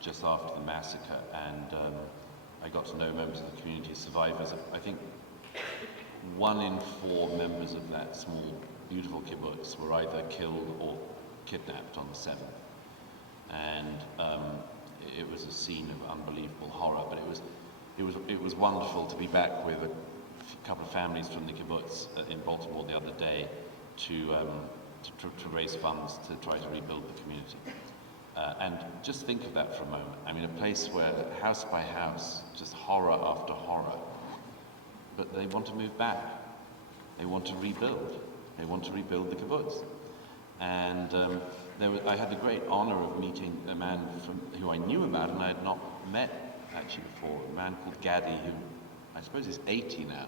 just after the massacre, and I got to know members of the community, survivors. I think 1 in 4 members of that small, beautiful kibbutz were either killed or kidnapped on the 7th. And it was a scene of unbelievable horror, but it was wonderful to be back with a couple of families from the kibbutz in Baltimore the other day to raise funds to try to rebuild the community. And just think of that for a moment. I mean, a place where house by house, just horror after horror, but they want to move back. They want to rebuild. They want to rebuild the kibbutz. And I had the great honor of meeting a man who I knew about and I had not met actually before, a man called Gadi, who I suppose is 80 now.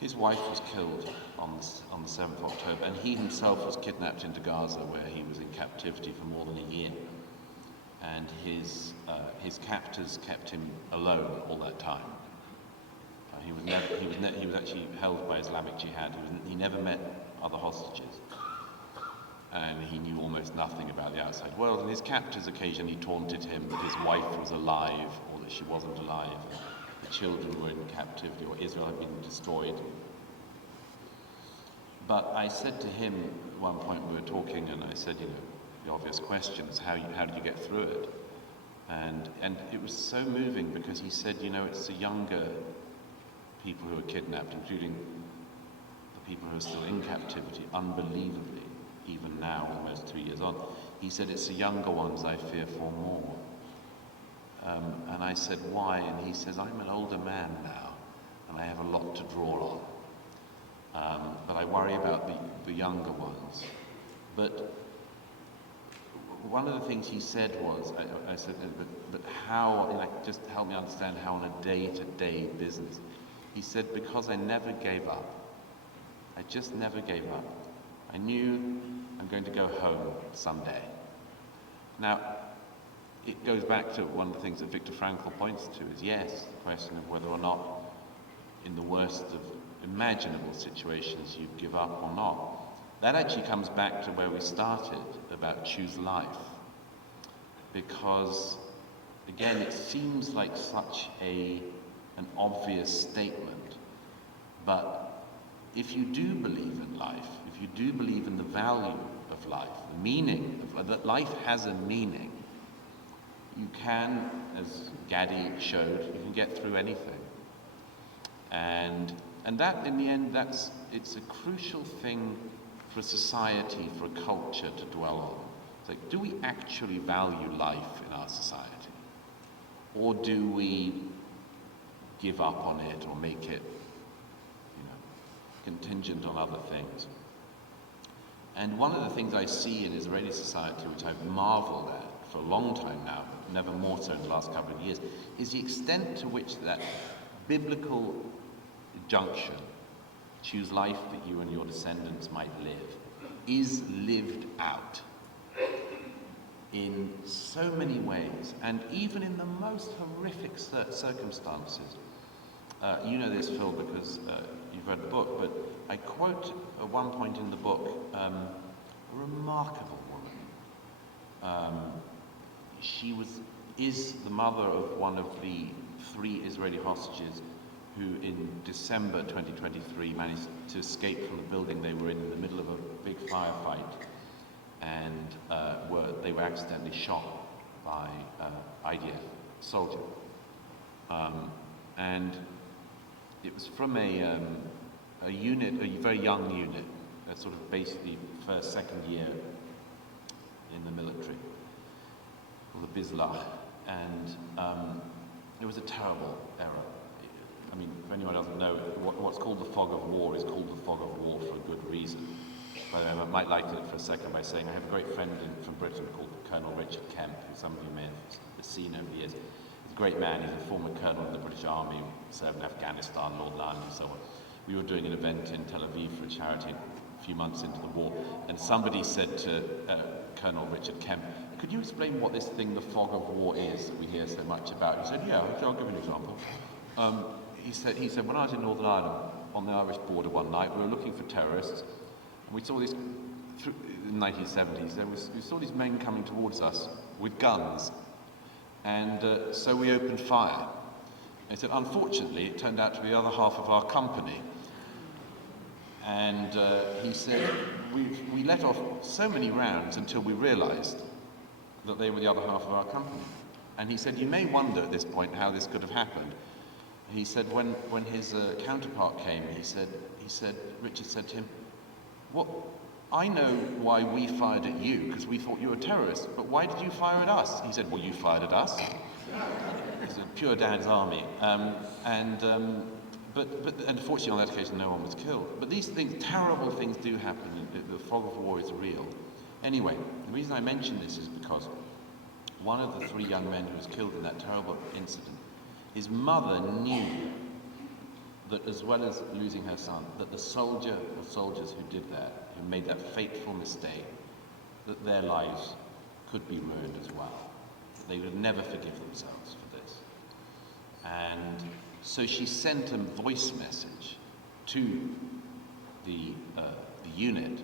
His wife was killed on the 7th of October, and he himself was kidnapped into Gaza, where he was in captivity for more than a year. And his captors kept him alone all that time. He was actually held by Islamic Jihad. He never met other hostages. And he knew almost nothing about the outside world, and his captors occasionally taunted him that his wife was alive or that she wasn't alive, and the children were in captivity or Israel had been destroyed. But I said to him at one point, we were talking, and I said, the obvious question is how did you get through it? And it was so moving because he said, it's the younger people who are kidnapped, including the people who are still in captivity, unbelievably, even now, almost 2 years on. He said, it's the younger ones I fear for more. And I said, why? And he says, I'm an older man now, and I have a lot to draw on. But I worry about the younger ones. But one of the things he said was, I said, but how, just help me understand how on a day-to-day business. He said, because I never gave up. I just never gave up. I knew I'm going to go home someday. Now, it goes back to one of the things that Viktor Frankl points to is, yes, the question of whether or not in the worst of imaginable situations you give up or not. That actually comes back to where we started about choose life. Because, again, it seems like such an obvious statement, but if you do believe in life, if you do believe in the value of life, the meaning, that life has a meaning, you can, as Gadi showed, you can get through anything. And that, in the end, it's a crucial thing for a society, for a culture to dwell on. It's like, do we actually value life in our society? Or do we give up on it or make it, contingent on other things. And one of the things I see in Israeli society, which I've marveled at for a long time now, but never more so in the last couple of years, is the extent to which that biblical injunction, choose life that you and your descendants might live, is lived out in so many ways, and even in the most horrific circumstances. You know this, Phil, because you've read the book, but I quote at one point in the book a remarkable woman. She is the mother of one of the 3 Israeli hostages who in December 2023 managed to escape from the building they were in the middle of a big firefight, and they were accidentally shot by IDF soldier. And it was from a unit, a very young unit, a sort of basically first, second year in the military, called the Bizlach, and it was a terrible era. I mean, if anyone doesn't know, what's called the fog of war is called the fog of war for a good reason. But I might lighten it for a second by saying I have a great friend from Britain called Colonel Richard Kemp, who some of you may have seen over the years. He's a great man. He's a former colonel in the British Army, served in Afghanistan, Northern Ireland, and so on. We were doing an event in Tel Aviv for a charity a few months into the war, and somebody said to Colonel Richard Kemp, "Could you explain what this thing, the fog of war, is that we hear so much about?" He said, "Yeah, I'll give you an example." He said, when I was in Northern Ireland on the Irish border one night, we were looking for terrorists, and we saw these, in the 1970s, we saw these men coming towards us with guns, and so we opened fire. And he said, unfortunately, it turned out to be the other half of our company. And he said, we let off so many rounds until we realized that they were the other half of our company. And he said, you may wonder at this point how this could have happened. He said, when his counterpart came, Richard said to him, well, I know why we fired at you, because we thought you were terrorists, but why did you fire at us? He said, well, you fired at us. It's a pure dad's army. But unfortunately on that occasion no one was killed. But these things, terrible things do happen. The fog of war is real. Anyway, the reason I mention this is because one of the 3 young men who was killed in that terrible incident, his mother knew that as well as losing her son, that the soldiers who did that, who made that fateful mistake, that their lives could be ruined as well. They would never forgive themselves for this. And so she sent a voice message to the unit,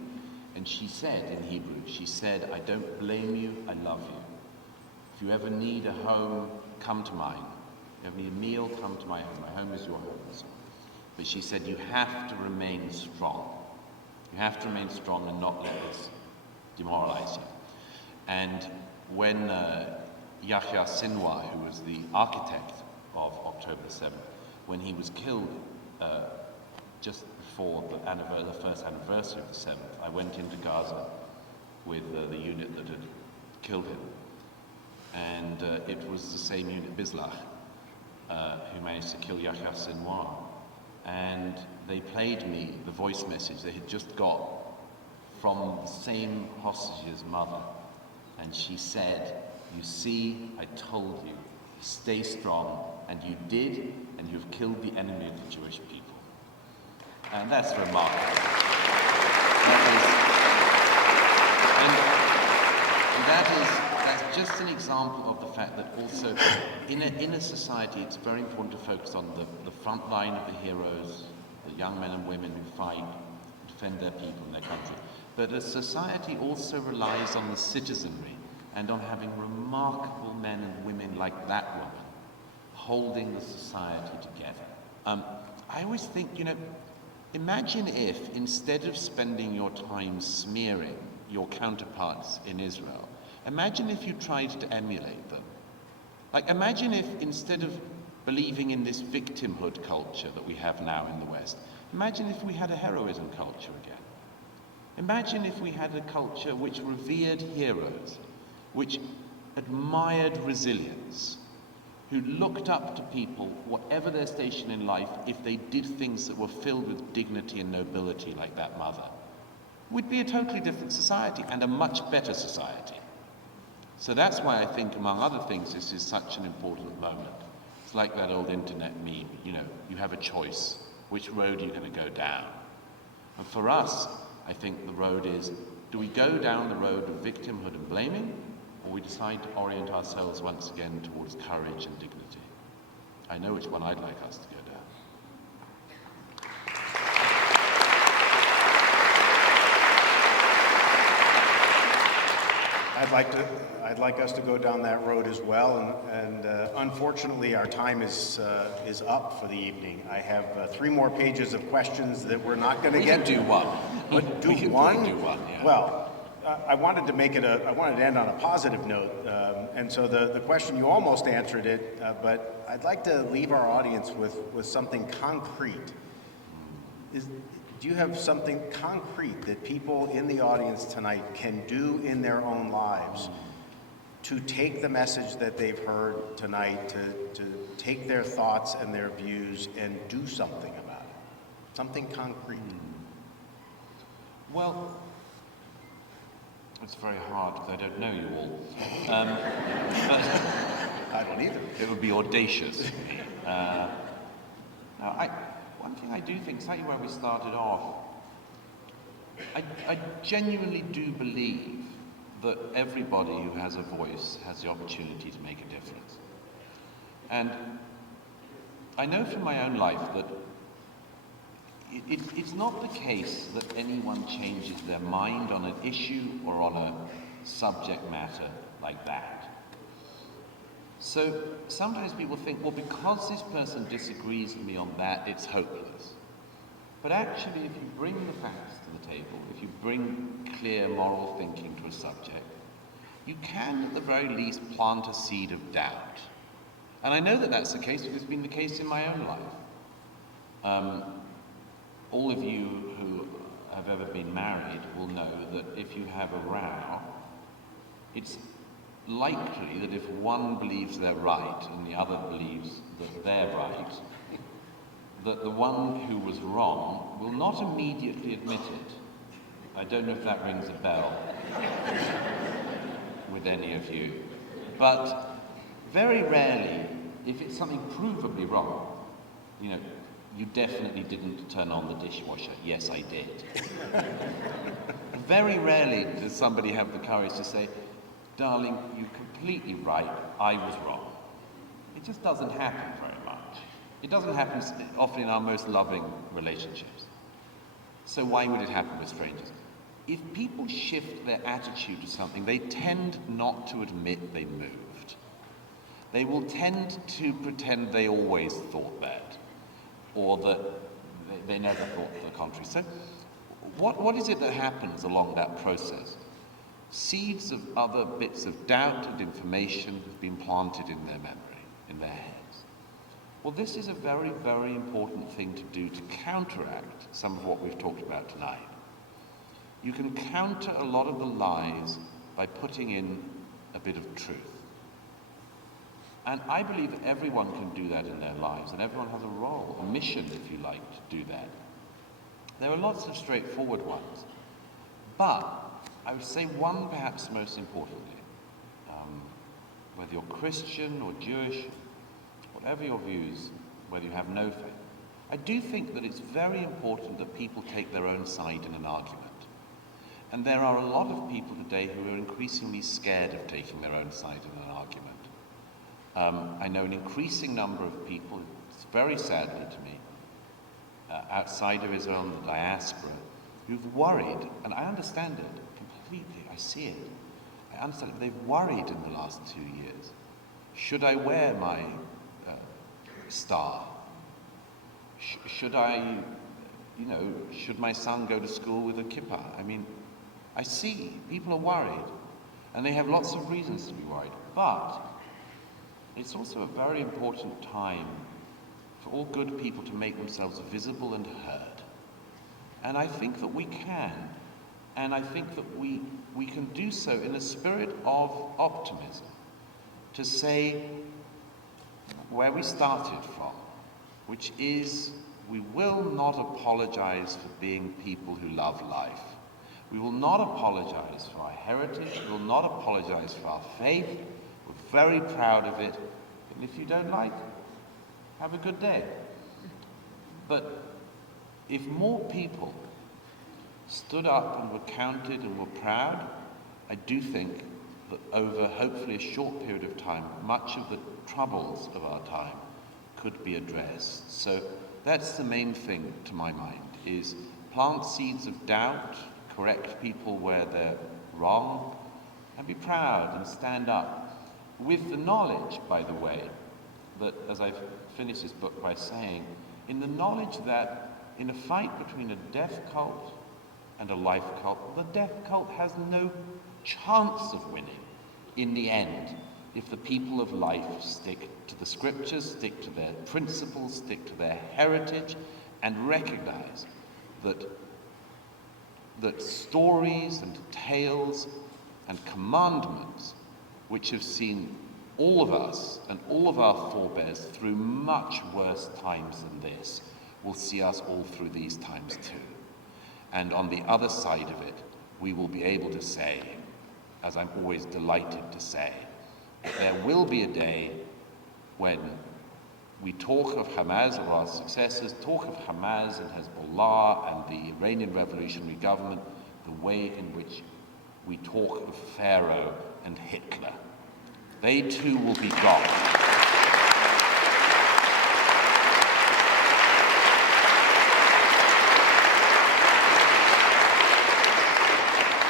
and she said in Hebrew, she said, I don't blame you, I love you. If you ever need a home, come to mine. If you ever need a meal, come to my home is your home. But she said, you have to remain strong. You have to remain strong and not let this demoralize you. And when Yahya Sinwar, who was the architect of October 7th, when he was killed just before the first anniversary of the 7th, I went into Gaza with the unit that had killed him. And it was the same unit, Bizlach, who managed to kill Yahya Sinwar. And they played me the voice message they had just got from the same hostage's mother. And she said, you see, I told you, stay strong, and you did, and you've killed the enemy of the Jewish people. And that's remarkable. That's just an example of the fact that also in a society it's very important to focus on the front line of the heroes, the young men and women who fight, defend their people and their country. But a society also relies on the citizenry and on having remarkable men and women like that woman holding the society together. I always think, imagine if instead of spending your time smearing your counterparts in Israel, imagine if you tried to emulate them. Like, imagine if instead of believing in this victimhood culture that we have now in the West, imagine if we had a heroism culture again. Imagine if we had a culture which revered heroes, which admired resilience, who looked up to people, whatever their station in life, if they did things that were filled with dignity and nobility like that mother, we'd be a totally different society and a much better society. So that's why I think, among other things, this is such an important moment. It's like that old internet meme, you know, you have a choice. Which road are you going to go down? And for us, I think the road is, do we go down the road of victimhood and blaming, or we decide to orient ourselves once again towards courage and dignity? I know which one I'd like us to go down. I'd like us to go down that road as well, and unfortunately our time is up for the evening. I have 3 more pages of questions that we're not going to get to. Do one. But We can one? do one, yeah. Well, I wanted to end on a positive note, and so the question, you almost answered it, but I'd like to leave our audience with something concrete. Do you have something concrete that people in the audience tonight can do in their own lives to take the message that they've heard tonight, to take their thoughts and their views and do something about it? Something concrete. Well, it's very hard because I don't know you all. I don't either. It would be audacious for me. One thing I do think, slightly where we started off, I genuinely do believe that everybody who has a voice has the opportunity to make a difference. And I know from my own life that it's not the case that anyone changes their mind on an issue or on a subject matter like that. So sometimes people think, well, because this person disagrees with me on that, it's hopeless. But actually, if you bring the facts to the table, if you bring clear moral thinking to a subject, you can, at the very least, plant a seed of doubt. And I know that that's the case because it's been the case in my own life. All of you who have ever been married will know that if you have a row, it's likely that if one believes they're right and the other believes that they're right, that the one who was wrong will not immediately admit it. I don't know if that rings a bell with any of you. But very rarely, if it's something provably wrong, you know, you definitely didn't turn on the dishwasher. Yes, I did. Very rarely does somebody have the courage to say, darling, you're completely right, I was wrong. It just doesn't happen very much. It doesn't happen often in our most loving relationships. So why would it happen with strangers? If people shift their attitude to something, they tend not to admit they moved. They will tend to pretend they always thought that, or that they never thought the contrary. So what is it that happens along that process? Seeds of other bits of doubt and information have been planted in their memory, in their heads. Well, this is a very, very important thing to do to counteract some of what we've talked about tonight. You can counter a lot of the lies by putting in a bit of truth. And I believe that everyone can do that in their lives, and everyone has a role, a mission, if you like, to do that. There are lots of straightforward ones, but I would say one perhaps most importantly, whether you're Christian or Jewish, whatever your views, whether you have no faith, I do think that it's very important that people take their own side in an argument. And there are a lot of people today who are increasingly scared of taking their own side in an argument. I know an increasing number of people, it's very sadly to me, outside of Israel and the diaspora, who've worried, and I understand it completely, I see it. I understand it, they've worried in the last 2 years. Should I wear my star? Should I, should my son go to school with a kippah? I mean, I see people are worried, and they have lots of reasons to be worried, but it's also a very important time for all good people to make themselves visible and heard. And I think that we can, and I think that we can do so in a spirit of optimism, to say where we started from, which is we will not apologize for being people who love life. We will not apologize for our heritage. We will not apologize for our faith. We're very proud of it. And if you don't like, have a good day. But if more people stood up and were counted and were proud, I do think that over hopefully a short period of time, much of the troubles of our time could be addressed. So that's the main thing to my mind, is plant seeds of doubt, correct people where they're wrong, and be proud and stand up. With the knowledge, by the way, that, as I've finished this book by saying, in the knowledge that in a fight between a death cult and a life cult, the death cult has no chance of winning in the end if the people of life stick to the scriptures, stick to their principles, stick to their heritage, and recognize that stories and tales and commandments which have seen all of us and all of our forebears through much worse times than this will see us all through these times too. And on the other side of it, we will be able to say, as I'm always delighted to say, there will be a day when we talk of Hamas, or our successors talk of Hamas and Hezbollah and the Iranian revolutionary government the way in which we talk of Pharaoh and Hitler. They too will be gone.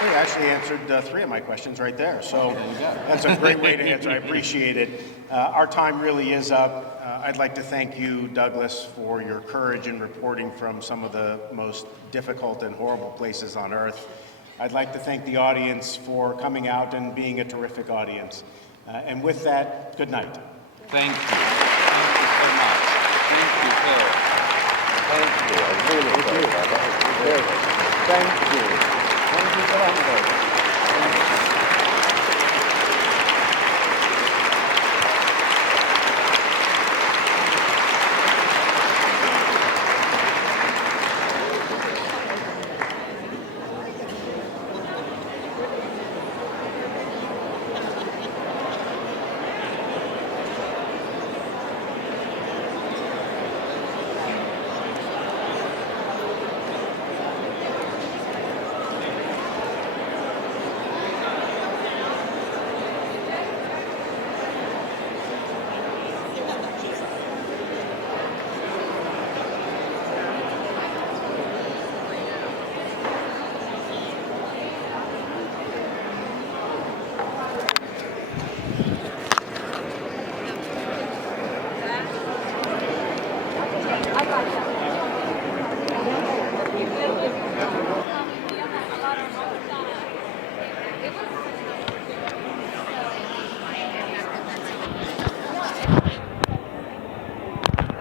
You actually answered 3 of my questions right there. So that's a great way to answer. I appreciate it. Our time really is up. I'd like to thank you, Douglas, for your courage in reporting from some of the most difficult and horrible places on earth. I'd like to thank the audience for coming out and being a terrific audience. And with that, good night. Thank you. Thank you so much. Thank you, Phil. Thank you. I really enjoyed that. That was very good. Thank you. Thank you for that.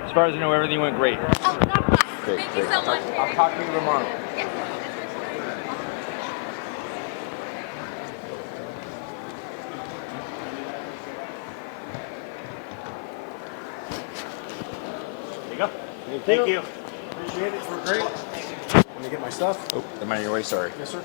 As far as I know, everything went great. Oh, God bless. Thank you so much. I'll talk to you tomorrow. Yes. There you go. Thank you. Appreciate it. You were great. Let me get my stuff. Oh, am I on your way? Sorry. Yes, sir.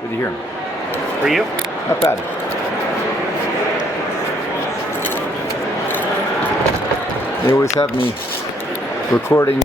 Good to hear him. For you? Not bad. They always have me recording